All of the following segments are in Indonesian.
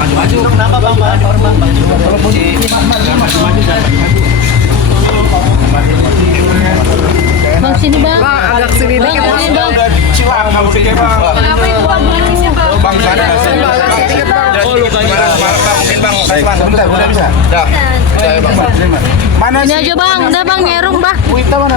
Maju. Kenapa bang? Bang sini bang. Agak sini Bang dikit. sini bang. Silang kamu sini bang. Kenapa itu bang? Bang sana. Oh lukanya. Mungkin bang. Sebentar, udah bisa. Dah. Udah bang. Mana Ini aja bang, udah bang nyerung bang. Wita mana?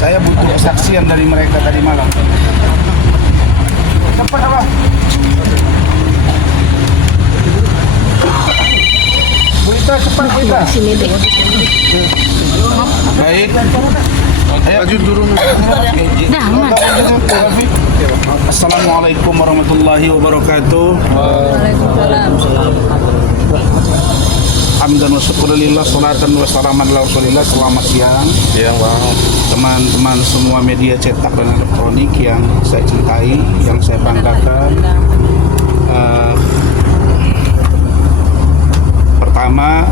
Saya butuh kesaksian dari mereka tadi malam. Cepat apa? Wita cepat Wita. Sini deh. Baik. Ayo turun. Dah aman. Assalamualaikum warahmatullahi wabarakatuh. Waalaikumsalam. Hamdan wa syukurillah, salatan wa salaman ala rasulillah. Selamat siang. Siang bang. Teman-teman semua media cetak dan elektronik yang saya cintai, yang saya banggakan. Pertama,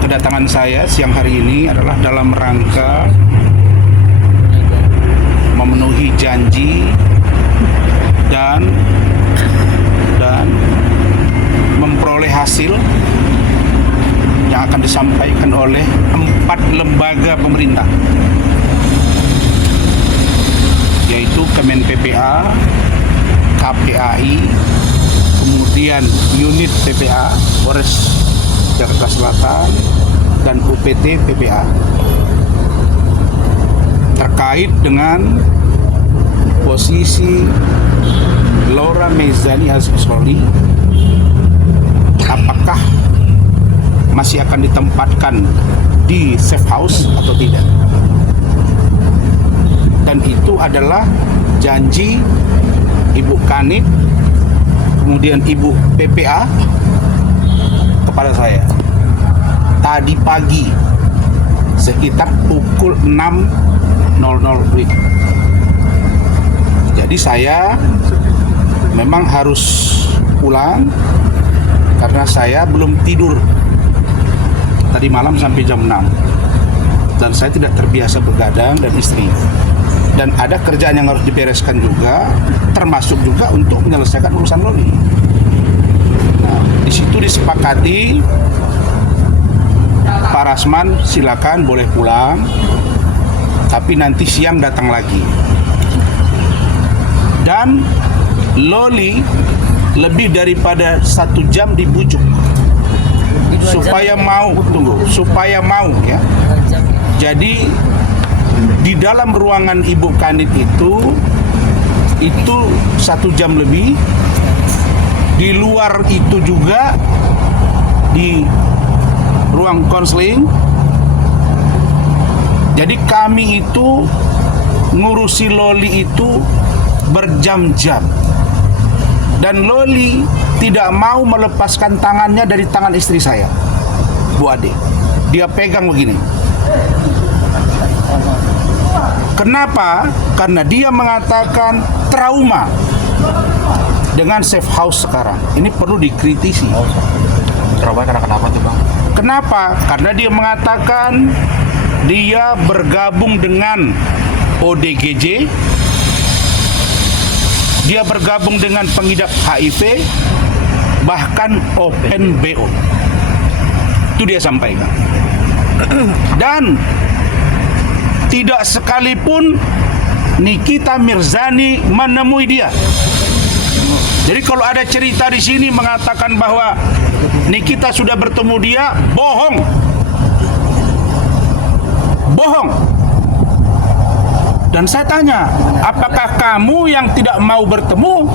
kedatangan saya siang hari ini adalah dalam rangka memenuhi janji dan memperoleh hasil yang akan disampaikan oleh 4 lembaga pemerintah, yaitu Kemen PPA, KPAI, kemudian unit PPA Polres Jakarta Selatan, dan UPT PPA terkait dengan posisi Laura Mezani Azroli, apakah masih akan ditempatkan di safe house atau tidak. Dan itu adalah janji Ibu Kanit, kemudian Ibu PPA kepada saya tadi pagi sekitar pukul 6.00 WIB. Jadi saya memang harus pulang karena saya belum tidur tadi malam sampai jam 6, dan saya tidak terbiasa begadang dan istri, dan ada kerjaan yang harus dibereskan juga, termasuk juga untuk menyelesaikan urusan Loli. Nah, di situ disepakati Pak Rasman silakan boleh pulang, tapi nanti siang datang lagi. Dan Loli lebih daripada 1 jam dibujuk supaya mau ya. Jadi di dalam ruangan Ibu Kanit itu 1 jam lebih. Di luar itu juga di ruang konseling. Jadi kami itu ngurusi Loli itu berjam-jam. Dan Loli tidak mau melepaskan tangannya dari tangan istri saya, Bu Ade. Dia pegang begini. Kenapa? Karena dia mengatakan trauma dengan safe house sekarang. Ini perlu dikritisi. Trauma karena kenapa tuh bang? Kenapa? Karena dia mengatakan dia bergabung dengan ODGJ, dia bergabung dengan pengidap HIV, bahkan Open BO. Itu dia sampaikan. Dan tidak sekalipun Nikita Mirzani menemui dia. Jadi kalau ada cerita di sini mengatakan bahwa Nikita sudah bertemu dia, bohong. Bohong. Dan saya tanya, apakah kamu yang tidak mau bertemu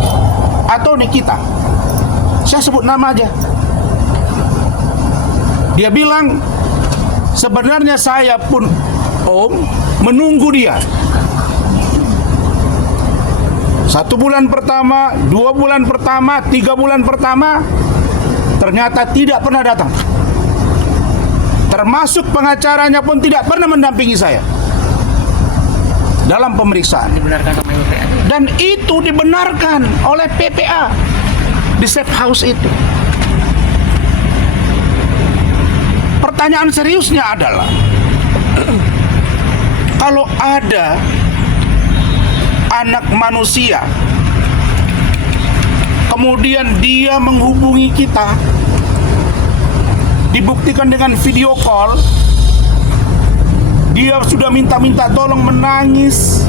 atau Nikita? Saya sebut nama aja. Dia bilang, sebenarnya saya pun Om menunggu dia. 1 bulan pertama, 2 bulan pertama, 3 bulan pertama, ternyata tidak pernah datang. Termasuk pengacaranya pun tidak pernah mendampingi saya dalam pemeriksaan. Dibenarkan sama PPA. Dan itu dibenarkan oleh PPA di safe house itu. Pertanyaan seriusnya adalah, kalau ada anak manusia Kemudian dia menghubungi kita, dibuktikan dengan video call. Dia sudah minta-minta tolong, menangis,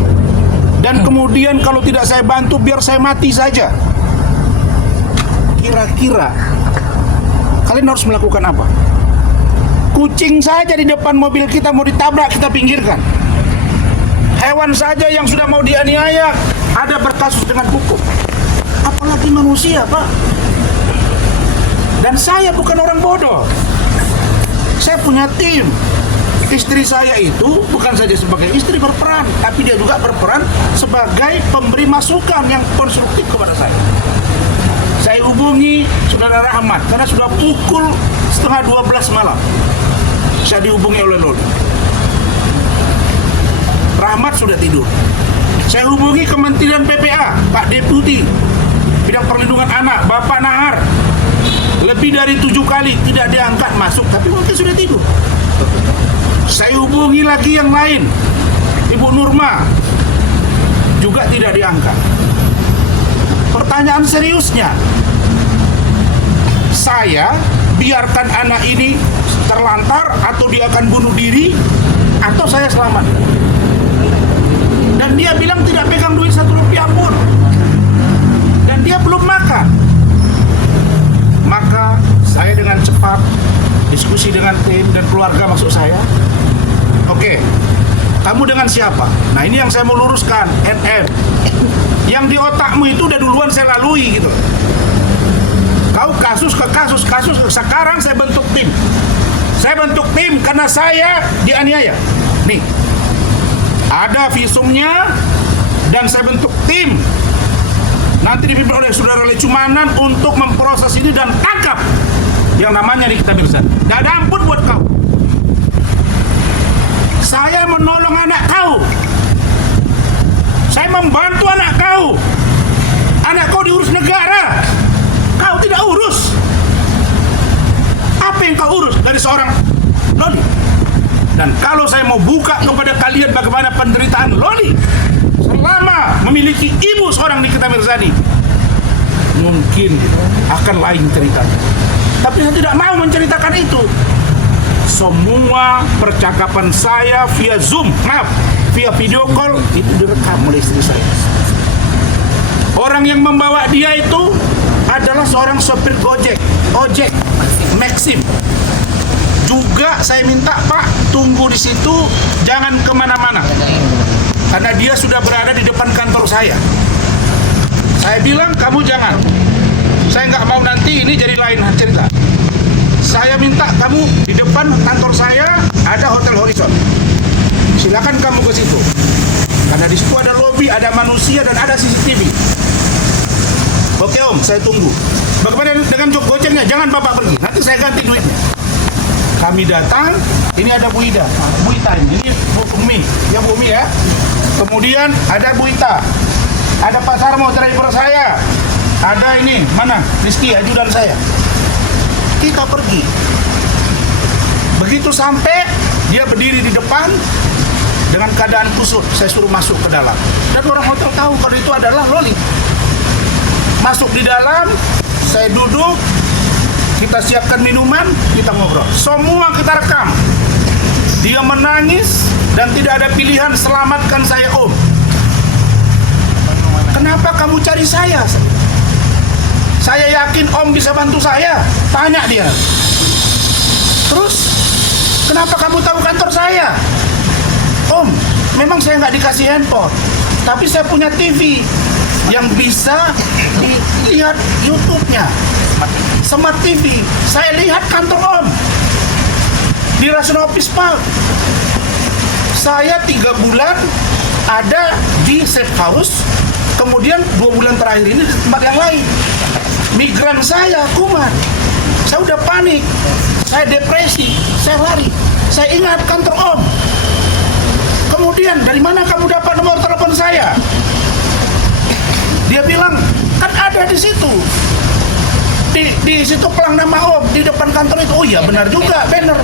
dan kemudian kalau tidak saya bantu biar saya mati saja. Kira-kira kalian harus melakukan apa? Kucing saja di depan mobil kita mau ditabrak, kita pinggirkan. Hewan saja yang sudah mau dianiaya ada berkasus dengan hukum, apalagi manusia, Pak. Dan saya bukan orang bodoh. Saya punya tim. Istri saya itu bukan saja sebagai istri berperan, tapi dia juga berperan sebagai pemberi masukan yang konstruktif kepada saya. Saya hubungi Saudara Rahmat karena sudah pukul 11:30 malam. Saya dihubungi oleh Loli. Rahmat sudah tidur. Saya hubungi Kementerian PPA, Pak Deputi Bidang Perlindungan Anak, Bapak Nahar. Lebih dari 7 kali tidak diangkat masuk, tapi mungkin sudah tidur. Saya hubungi lagi yang lain, Ibu Nurma, juga tidak diangkat. Pertanyaan seriusnya, saya biarkan anak ini terlantar atau dia akan bunuh diri, atau saya selamat? Dan dia bilang tidak pegang duit 1 rupiah pun, dan dia belum makan. Maka saya dengan cepat diskusi dengan tim dan keluarga, maksud saya, oke, kamu dengan siapa? Nah, ini yang saya mau luruskan, NM. Yang di otakmu itu udah duluan saya lalui gitu. Kau kasus ke kasus, sekarang saya bentuk tim. Saya bentuk tim karena saya dianiaya. Nih, ada visumnya, dan saya bentuk tim. Nanti dipimpin oleh Saudara Lecumanan untuk memproses ini dan tangkap yang namanya Nikita Mirzani. Tidak ada ampun buat kau. Saya menolong anak kau. Saya membantu anak kau. Anak kau diurus negara. Kau tidak urus. Apa yang kau urus dari seorang Loli? Dan kalau saya mau buka kepada kalian bagaimana penderitaan Loli selama memiliki ibu seorang Nikita Mirzani, mungkin akan lain ceritanya. Tapi saya tidak mau menceritakan itu. Semua percakapan saya via Zoom, via video call, itu direkam oleh istri saya. Orang yang membawa dia itu adalah seorang sopir ojek Maxim. Juga saya minta, Pak, tunggu di situ, jangan kemana-mana, karena dia sudah berada di depan kantor saya. Saya bilang, kamu jangan. Saya nggak mau nanti ini jadi lain cerita. Saya minta kamu di depan kantor saya ada Hotel Horizon. Silakan kamu ke situ. Karena di situ ada lobi, ada manusia, dan ada CCTV. Oke Om, saya tunggu. Bagaimana dengan Gojeknya? Jangan Bapak pergi, nanti saya ganti duitnya. Kami datang, ini ada Bu Ida, Bu Ita ini Bu Umi, ya Bu Umi ya. Kemudian ada Bu Ita, ada Pak Sarmo, driver saya. Ada ini, mana? Rizky, ajudan saya. Kita pergi. Begitu sampai, dia berdiri di depan dengan keadaan kusut. Saya suruh masuk ke dalam. Dan orang hotel tahu kalau itu adalah Loli. Masuk di dalam, saya duduk, kita siapkan minuman, kita ngobrol. Semua kita rekam. Dia menangis dan tidak ada pilihan, selamatkan saya Om. Kenapa kamu cari saya? Saya yakin Om bisa bantu saya. Tanya dia. Terus, kenapa kamu tahu kantor saya? Om, memang saya nggak dikasih handphone, tapi saya punya TV yang bisa dilihat YouTube-nya. Smart TV. Saya lihat kantor Om di Rasen Office Park. Saya 3 bulan ada di safe house, kemudian 2 bulan terakhir ini di tempat yang lain. Migran saya kumat. Saya udah panik. Saya depresi. Saya lari. Saya ingat kantor Om. Kemudian, dari mana kamu dapat nomor telepon saya? Dia bilang, kan ada di situ. Di situ pelang nama Om, di depan kantor itu. Oh iya, benar juga, banner.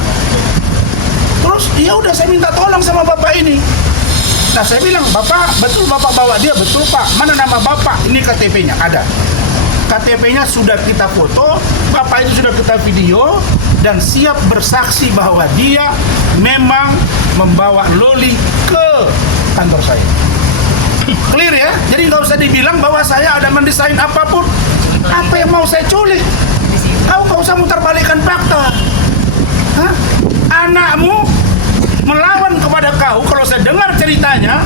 Terus, ya udah saya minta tolong sama Bapak ini. Nah, saya bilang, Bapak, betul Bapak bawa dia? Betul Pak. Mana nama Bapak? Ini KTP-nya, ada. KTP-nya sudah kita foto, bapak itu sudah kita video, dan siap bersaksi bahwa dia memang membawa Loli ke kantor saya. Clear ya? Jadi nggak usah dibilang bahwa saya ada mendesain apapun. Apa yang mau saya culik? Kau nggak usah mutar balikan fakta. Hah? Anakmu melawan kepada kau, kalau saya dengar ceritanya,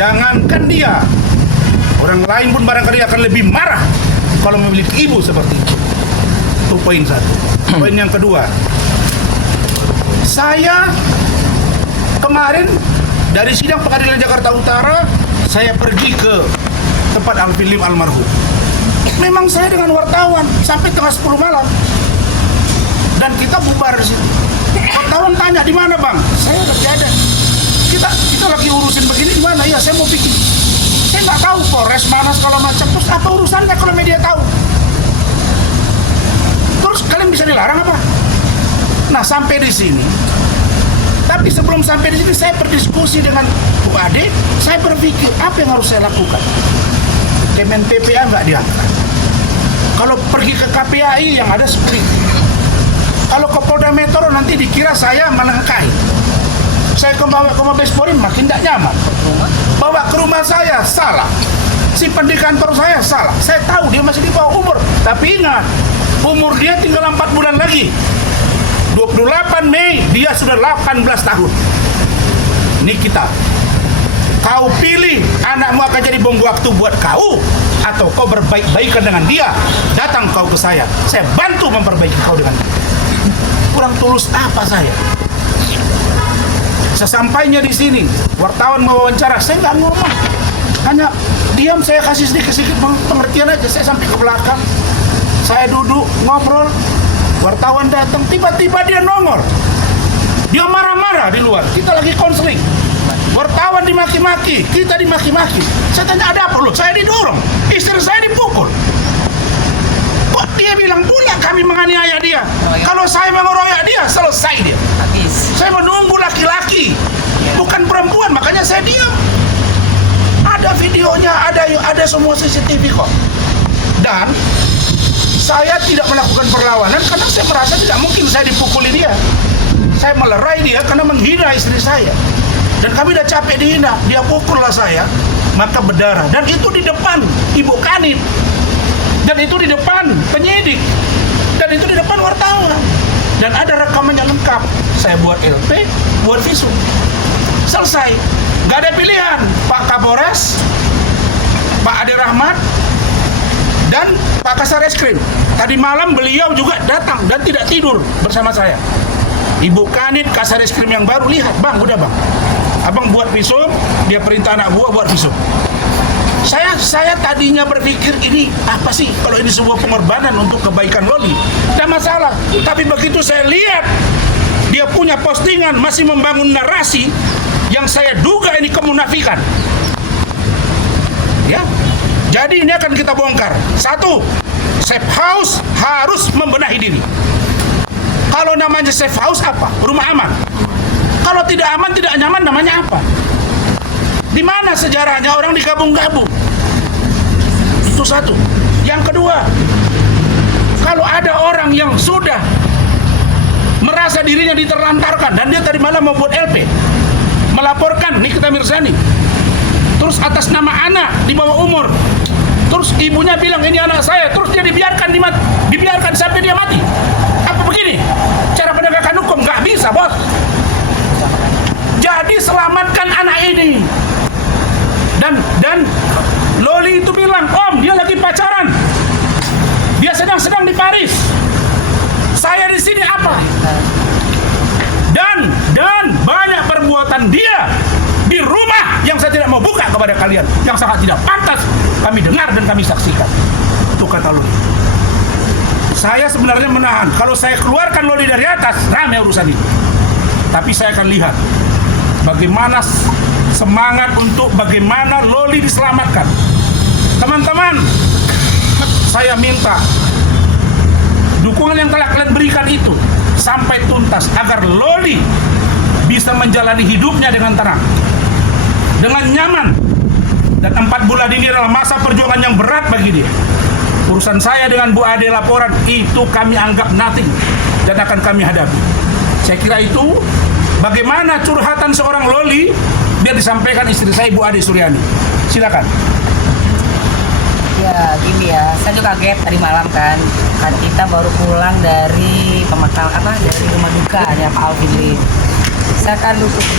jangankan dia, orang lain pun barangkali akan lebih marah kalau memiliki ibu seperti itu. Itu poin satu. Poin yang kedua, saya kemarin dari sidang pengadilan Jakarta Utara, saya pergi ke tempat Alfilim almarhum. Memang saya dengan wartawan sampai tengah 10 malam. Dan kita bubar di situ. Wartawan tanya, di mana bang? Saya lagi ada. Kita lagi urusin begini, di mana? Ya saya mau bikin. Saya nggak tahu Polres mana segala macam. Terus apa urusannya kalau media tahu? Terus kalian bisa dilarang apa? Nah sampai di sini. Tapi sebelum sampai di sini saya berdiskusi dengan Bu Ade. Saya berpikir apa yang harus saya lakukan. Kemen PPA nggak diangkat. Kalau pergi ke KPAI yang ada security. Kalau ke Polda Metro nanti dikira saya menengkai. Saya bawa ke Mabes Polri makin tidak nyaman. Bawa ke rumah saya salah. Simpan di kantor saya salah. Saya tahu dia masih di bawah umur. Tapi ingat, umur dia tinggal 4 bulan lagi. 28 Mei dia sudah 18 tahun. Ini kita. Kau pilih anakmu akan jadi bom waktu buat kau, atau kau berbaik-baikan dengan dia. Datang kau ke saya bantu memperbaiki kau dengan dia. Kurang tulus apa saya? Sesampainya di sini, wartawan mewawancara, saya nggak ngomong, hanya diam. Saya kasih sedikit-sedikit pengertian aja. Saya sampai ke belakang, saya duduk ngobrol. Wartawan datang, tiba-tiba dia nongol. Dia marah-marah di luar. Kita lagi konseling. Wartawan dimaki-maki, kita dimaki-maki. Saya tanya, ada apa lu? Saya didorong, istri saya dipukul. Kok dia bilang pula kami menganiaya dia? Kalau saya mengeroyok dia, selesai dia. Saya menunggu laki-laki, bukan perempuan, makanya saya diam. Ada videonya, ada semua CCTV kok. Dan saya tidak melakukan perlawanan karena saya merasa tidak mungkin saya dipukuli dia. Saya melerai dia karena menghina istri saya. Dan kami udah capek dihina, dia pukullah saya, maka berdarah. Dan itu di depan Ibu Kanit. Dan itu di depan penyidik. Dan itu di depan wartawan. Dan ada rekamannya lengkap. Saya buat LP, buat visum. Selesai. Gak ada pilihan. Pak Kapolres, Pak Ade Rahmat, dan Pak Kasar Eskrim. Tadi malam beliau juga datang dan tidak tidur bersama saya. Ibu Kanit, Kasar Eskrim yang baru, lihat, bang, udah bang. Abang buat visum, dia perintah anak buah buat visum. Saya tadinya berpikir ini apa sih kalau ini sebuah pengorbanan untuk kebaikan Loli. Tidak masalah. Tapi begitu saya lihat dia punya postingan masih membangun narasi yang saya duga ini kemunafikan. Ya. Jadi ini akan kita bongkar. Satu, safe house harus membenahi diri. Kalau namanya safe house apa? Rumah aman. Kalau tidak aman, tidak nyaman, namanya apa? Di mana sejarahnya orang digabung-gabung? Itu satu. Yang kedua, kalau ada orang yang sudah merasa dirinya diterlantarkan dan dia tadi malam mau buat LP, melaporkan Nikita Mirzani, terus atas nama anak di bawah umur, terus ibunya bilang ini anak saya, terus dia dibiarkan sampai dia mati. Apa begini? Cara penegakan hukum? Nggak bisa, bos. Jadi selamatkan anak ini. Dan Loli itu bilang, Om, dia lagi pacaran. Dia sedang di Paris. Saya di sini apa? Dan banyak perbuatan dia di rumah yang saya tidak mau buka kepada kalian, yang sangat tidak pantas kami dengar dan kami saksikan. Itu kata Loli. Saya sebenarnya menahan. Kalau saya keluarkan Loli dari atas, ramai urusan itu. Tapi saya akan lihat bagaimana semangat untuk bagaimana Loli diselamatkan. Teman-teman, saya minta dukungan yang telah kalian berikan itu sampai tuntas agar Loli bisa menjalani hidupnya dengan tenang, dengan nyaman. Dan 4 bulan ini adalah masa perjuangan yang berat bagi dia. Urusan saya dengan Bu Ade laporan itu kami anggap nothing dan akan kami hadapi. Saya kira itu bagaimana curhatan seorang Loli biar disampaikan istri saya Bu Ade Suryani. Silakan. Ya gini ya, saya juga kaget tadi malam kan kita baru pulang dari dari rumah duka ya Pak Alvin. Saya kan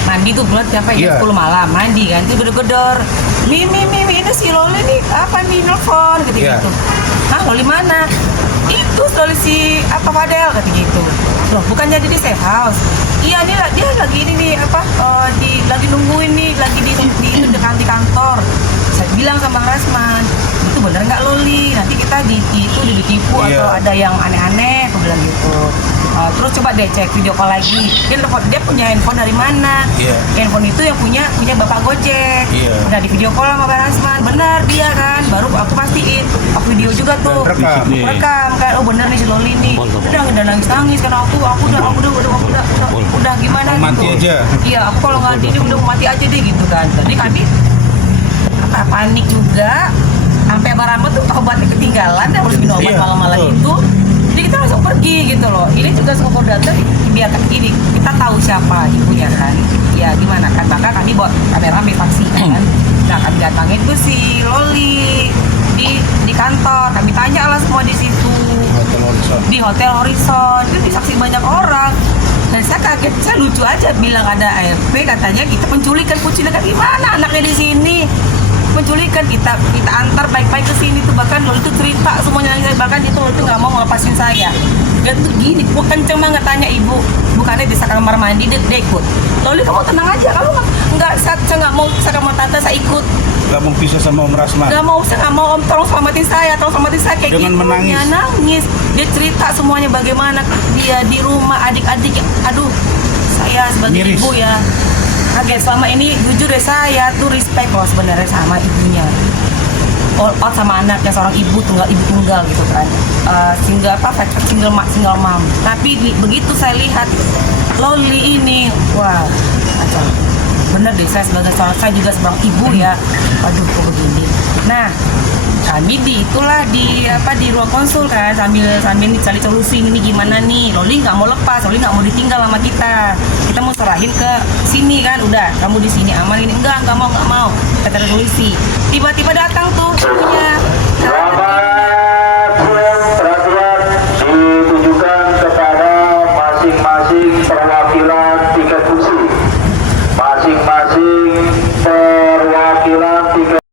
mandi tuh bulan sampai jam 10 malam mandi kan, itu gedor-gedor. Mimi ini si Loli nih apa nih nelfon gitu. Hah, Loli mana? Itu Loli si Fadel kata gitu. Loh, bukan jadi di safe house. Iya nih dia lagi ini nih lagi nungguin nih, lagi di kantor. Saya bilang sama Rasman, itu bener nggak Loli? Nanti kita ditipu atau ada yang aneh-aneh, aku bilang gitu. Terus coba deh cek video call lagi. Dia punya handphone dari mana? Handphone itu yang punya Bapak Gojek. Udah di video call sama Pak Rasman, benar dia kan. Baru aku pastiin, aku video juga tuh. Rekam kan, oh bener nih si Loli nih. Udah nangis karena aku udah gimana mati gitu. aja. Iya, aku kalau nggak ini udah mati aja deh gitu kan. Tadi kami panik juga, sampai Barama tuh obatnya ketinggalan, harus minum obat malam-malam itu. Jadi kita langsung pergi gitu loh. Ini juga skopor data biar ini kita tahu siapa ibunya kan. Ya gimana kan, maka kami buat kamera vaksin kan. Nah kami datangin tuh si Loli di kantor. Kami tanya lah semua di situ. Di Hotel Horizon itu disaksi banyak orang. Dan saya kaget, saya lucu aja bilang ada ARP katanya kita penculikan gimana anaknya di sini. Penculikan kita antar baik-baik ke sini tuh, bahkan Loli itu cerita semuanya, bahkan itu Loli nggak mau ngelepasin saya. Dan tuh gini, bukan cuma nggak tanya ibu, bukannya di kamar mandi dia ikut. Loli kamu tenang aja, kalau nggak saya nggak mau saya kamar tante saya ikut. Gak mau pisah sama Om Rasman. Saya nggak mau Om tolong selamatin saya kayak dengan gitu. menangis. Dia nangis, dia cerita semuanya bagaimana dia di rumah adik-adik. Aduh, saya sebagai Miris. ibu ya. Kaget selama ini jujur deh saya tuh respect loh sebenarnya sama ibunya. All out sama anaknya, seorang ibu tunggal gitu kan. Single mom. Tapi begitu saya lihat Loli ini, wah kacau. Bener deh, saya juga seorang ibu ya. Waduh kok begini. Nah, kami di ruang konsul kan sambil cari solusi ini gimana nih. Loli nggak mau lepas, Loli nggak mau ditinggal sama kita mau serahin ke sini kan, udah kamu di sini aman ini, enggak mau kita cari solusi. Tiba-tiba datang tuh punya peraturan ditujukan kepada masing-masing perwakilan